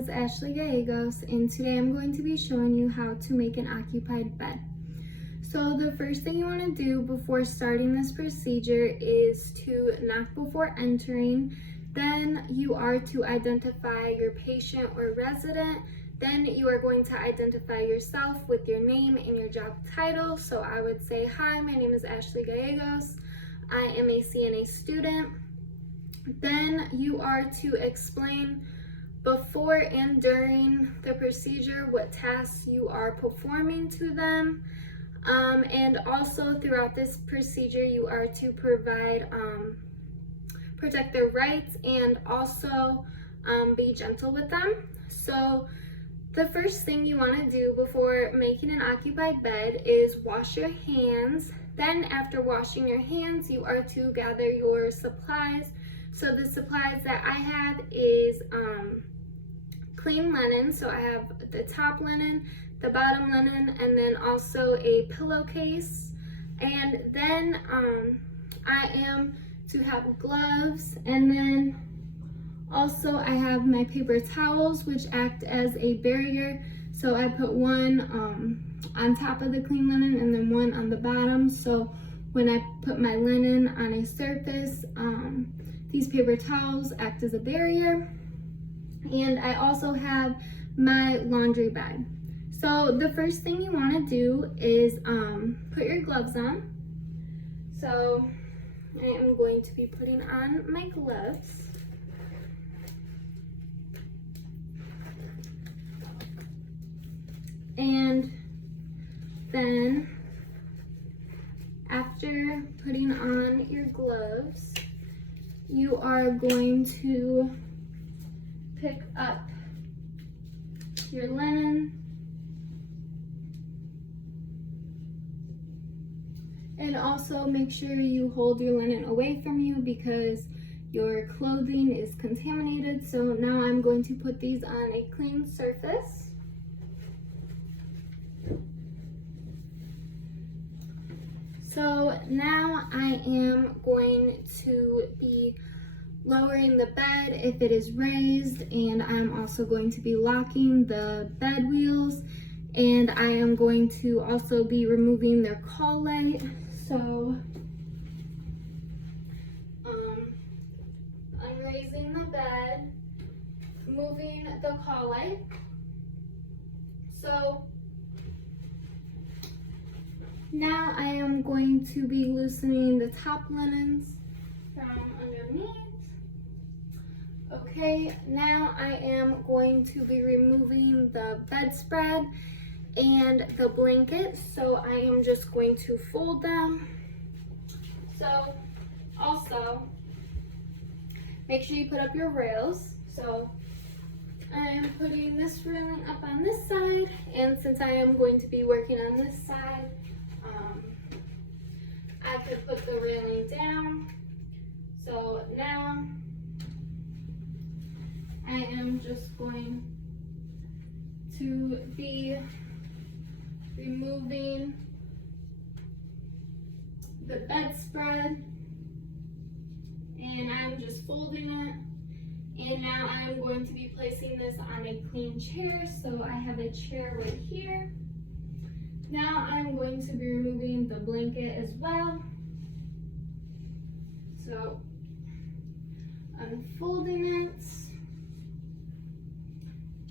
is Ashley Gallegos, and today I'm going to be showing you how to make an occupied bed. So the first thing you want to do before starting this procedure is to knock before entering. Then you are to identify your patient or resident. Then you are going to identify yourself with your name and your job title. So I would say, hi, my name is Ashley Gallegos. I am a CNA student. Then you are to explain before and during the procedure what tasks you are performing to them. And also throughout this procedure, you are to provide, protect their rights and also be gentle with them. So the first thing you want to do before making an occupied bed is wash your hands. Then after washing your hands, you are to gather your supplies. So the supplies that I have is clean linen. So I have the top linen, the bottom linen, and then also a pillowcase. And then I am to have gloves, and then also I have my paper towels, which act as a barrier. So I put one on top of the clean linen and then one on the bottom. So when I put my linen on a surface, these paper towels act as a barrier. And I also have my laundry bag. So the first thing you want to do is put your gloves on. So I am going to be putting on my gloves. And then after putting on your gloves, you are going to pick up your linen and also make sure you hold your linen away from you because your clothing is contaminated. So now I'm going to put these on a clean surface. So now I am going to be lowering the bed if it is raised, and I'm also going to be locking the bed wheels, and I am going to also be removing their call light. So I'm raising the bed, moving the call light. So now I am going to be loosening the top linens from underneath. Okay, now I am going to be removing the bedspread and the blanket. So I am just going to fold them. So also make sure you put up your rails. So I am putting this railing up on this side, and since I am going to be working on this side, I could put the railing down. So now I am just going to be removing the bedspread, and I'm just folding it. And now I'm going to be placing this on a clean chair. So I have a chair right here. Now I'm going to be removing the blanket as well. So unfolding it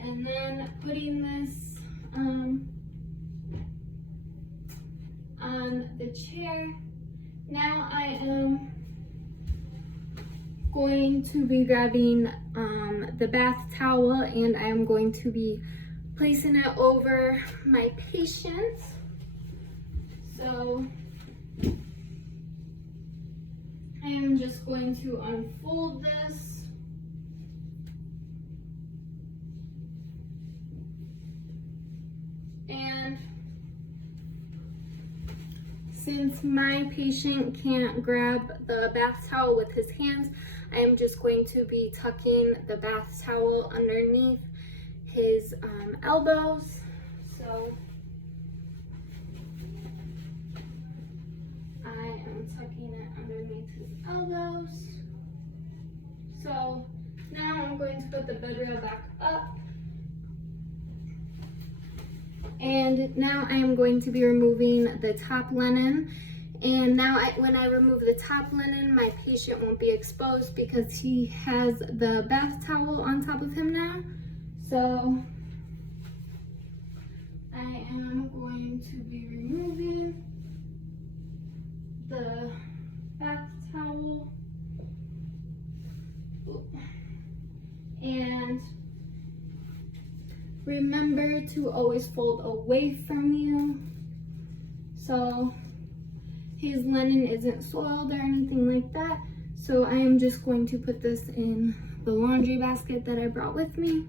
and then putting this on the chair. Now I am going to be grabbing the bath towel, and I am going to be placing it over my patient. So I am just going to unfold this. And since my patient can't grab the bath towel with his hands, I am just going to be tucking the bath towel underneath his elbows. So I am tucking it underneath his elbows. So now I'm going to put the bed rail back up And now I am going to be removing the top linen. And now when I remove the top linen, my patient won't be exposed because he has the bath towel on top of him now. So I am going to be removing the bath towel. And remember to always fold away from you, so his linen isn't soiled or anything like that. So I am just going to put this in the laundry basket that I brought with me.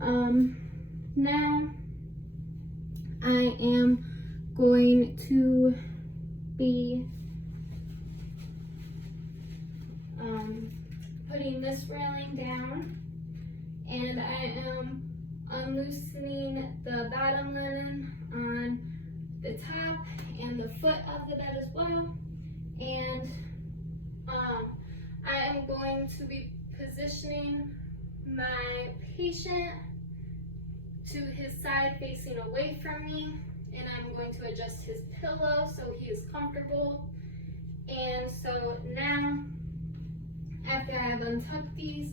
Now I am going to be putting this railing down, and I am unloosening the bottom linen on the top and the foot of the bed as well. And I am going to be positioning my patient to his side facing away from me, and I'm going to adjust his pillow so he is comfortable. And so now, after I have untucked these,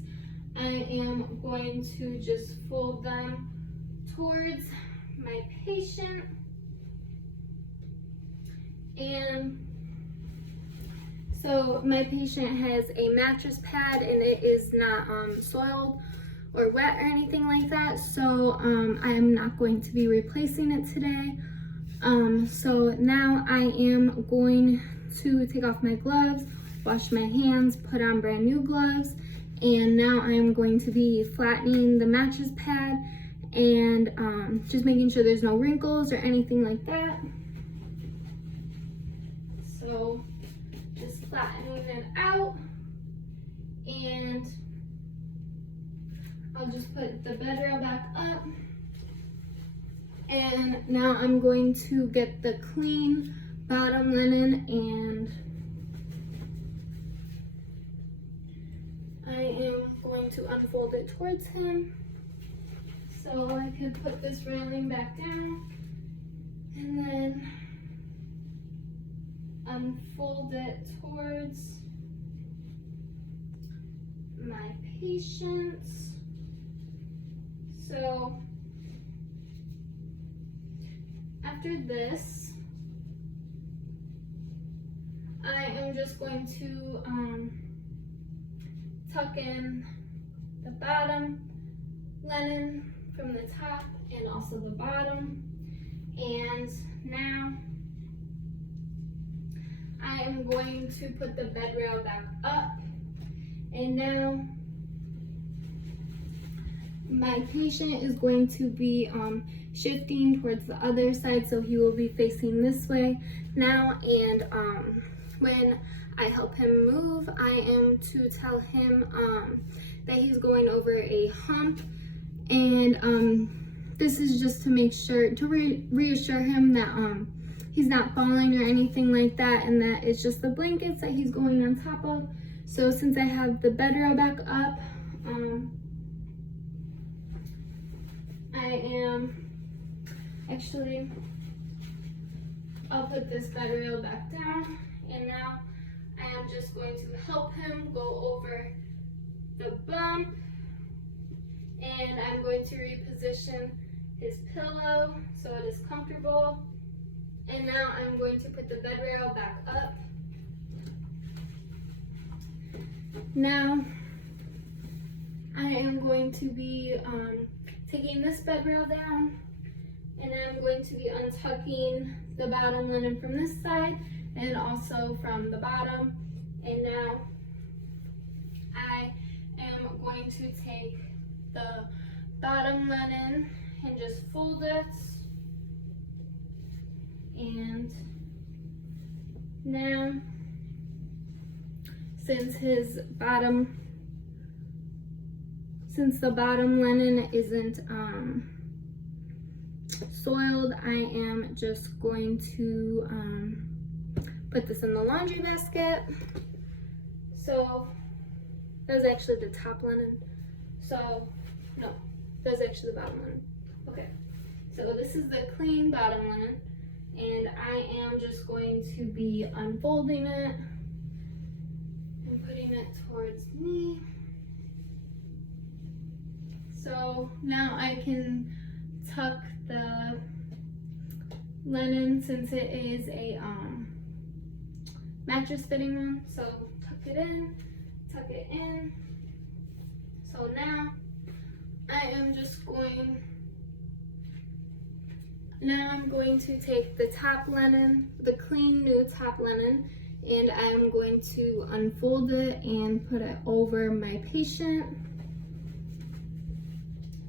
I am going to just fold them towards my patient. And so my patient has a mattress pad and it is not soiled or wet or anything like that. So I'm not going to be replacing it today. So now I am going to take off my gloves, wash my hands, put on brand new gloves, and now I'm going to be flattening the mattress pad and just making sure there's no wrinkles or anything like that. So just flattening it out, and I'll just put the bed rail back up. And now I'm going to get the clean bottom linen, and I am going to unfold it towards him so I can put this railing back down, and then unfold it towards my patients. So after this, I am just going to tuck in the bottom linen from the top and also the bottom. And now I am going to put the bed rail back up. And now my patient is going to be shifting towards the other side, so he will be facing this way now. And when I help him move, I am to tell him that he's going over a hump, and this is just to make sure to reassure him that he's not falling or anything like that, and that it's just the blankets that he's going on top of. So since I have the bed rail back up, I'll put this bed rail back down, and now I am just going to help him go over the bump, and I'm going to reposition his pillow so it is comfortable. And now I'm going to put the bed rail back up. Now I am going to be taking this bed rail down, and I'm going to be untucking the bottom linen from this side and also from the bottom. And now I am going to take the bottom linen and just fold it. And now, since the bottom linen isn't soiled, I am just going to put this in the laundry basket. So that was actually the top linen. So no, that was actually the bottom linen. Okay. So this is the clean bottom linen, and I am just going to be unfolding it and putting it towards me. So now I can tuck the linen, since it is a mattress fitting one. So tuck it in, tuck it in. So now I'm going to take the top linen, the clean new top linen, and I'm going to unfold it and put it over my patient.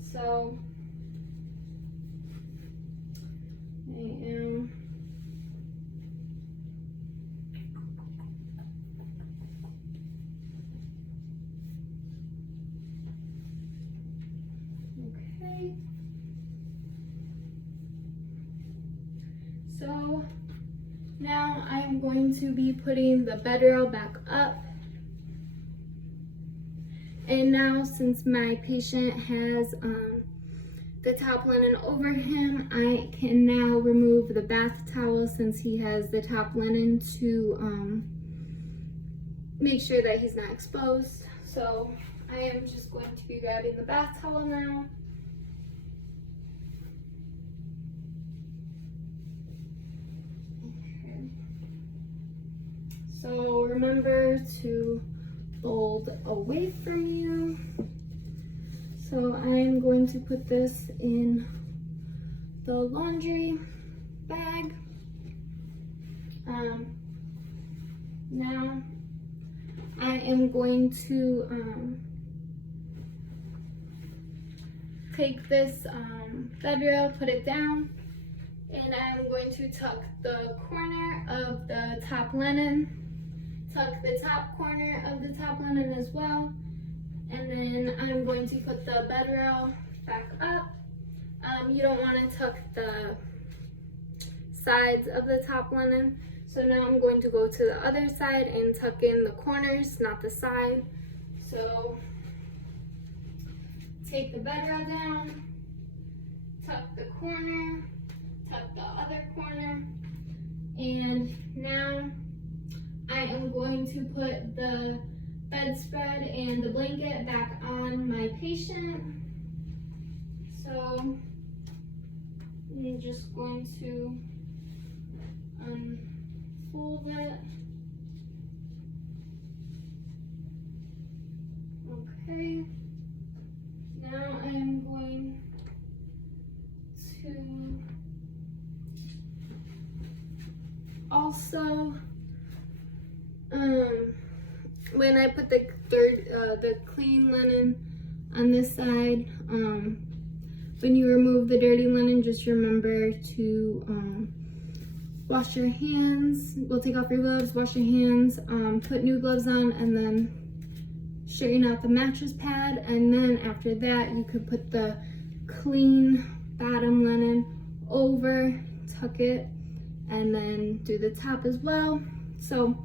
So I am okay. So now I'm going to be putting the bed rail back up. And now, since my patient has the top linen over him, I can now remove the bath towel, since he has the top linen, to make sure that he's not exposed. So I am just going to be grabbing the bath towel now. Okay. So remember to fold away from you. So I'm going to put this in the laundry bag. Now I am going to take this bed rail, put it down, and I'm going to tuck the corner of the top linen. Tuck the top corner of the top linen as well, and then I'm going to put the bed rail back up. You don't want to tuck the sides of the top linen, so now I'm going to go to the other side and tuck in the corners, not the side. So take the bed rail down, tuck the corner, tuck the other corner, and now I am going to put the bedspread and the blanket back on my patient. So I'm just going to unfold it. Okay. Now I am going to also when I put the clean linen on this side, when you remove the dirty linen, just remember to wash your hands. We'll take off your gloves, wash your hands, put new gloves on, and then straighten out the mattress pad. And then after that, you could put the clean bottom linen over, tuck it, and then do the top as well. So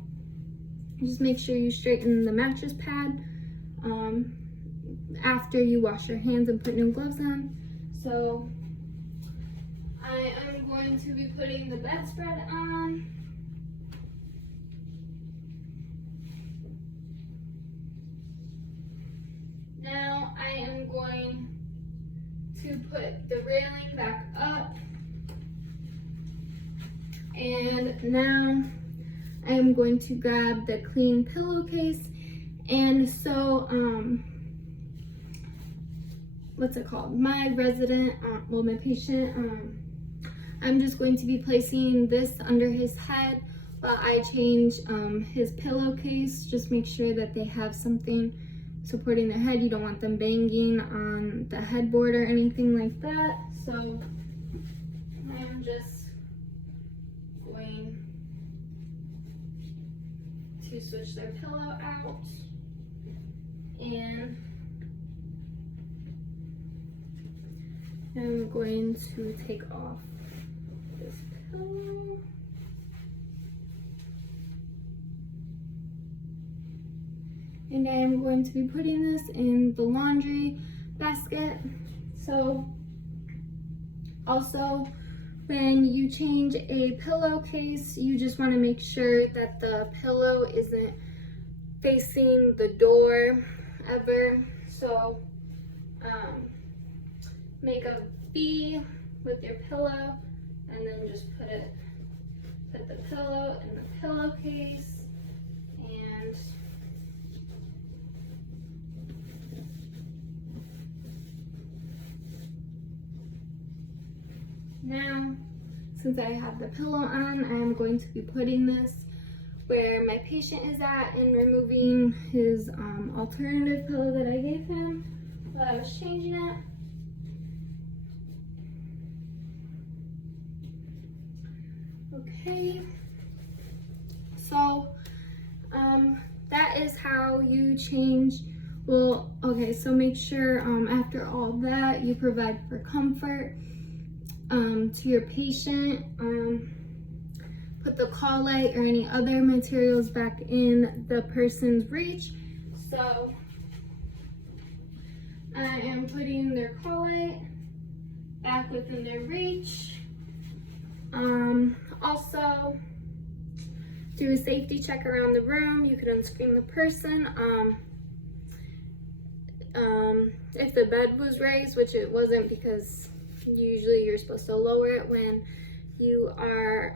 just make sure you straighten the mattress pad after you wash your hands and put new gloves on. So I am going to be putting the bedspread on. Now I am going to put the railing back up. And now I am going to grab the clean pillowcase. And so, what's it called? My resident, my patient, I'm just going to be placing this under his head while I change his pillowcase. Just make sure that they have something supporting their head. You don't want them banging on the headboard or anything like that. So I'm just going to switch their pillow out, and I'm going to take off this pillow. And I am going to be putting this in the laundry basket. So Also, when you change a pillowcase, you just want to make sure that the pillow isn't facing the door ever. So make a V with your pillow and then just put the pillow in the pillowcase. And now, since I have the pillow on, I am going to be putting this where my patient is at and removing his alternative pillow that I gave him while I was changing it. Okay, so that is how you change. Well, okay, so make sure after all that you provide for comfort to your patient. Put the call light or any other materials back in the person's reach. So I am putting their call light back within their reach. Also, do a safety check around the room. You could unscreen the person. If the bed was raised, which it wasn't, because usually you're supposed to lower it when you are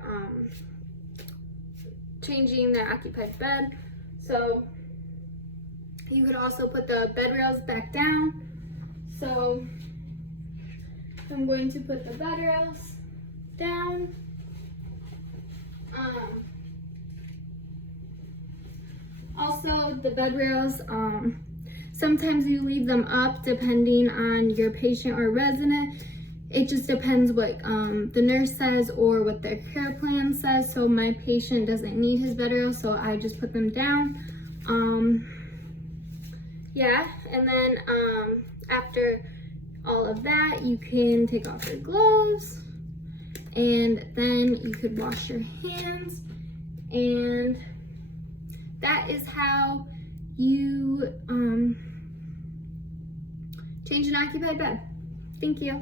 changing the occupied bed. So you could also put the bed rails back down. So I'm going to put the bed rails down. Also, the bed rails, sometimes you leave them up depending on your patient or resident. It just depends what the nurse says or what their care plan says. So my patient doesn't need his bed rails, so I just put them down. Yeah, and then after all of that, you can take off your gloves, and then you could wash your hands, and that is how you change an occupied bed. Thank you.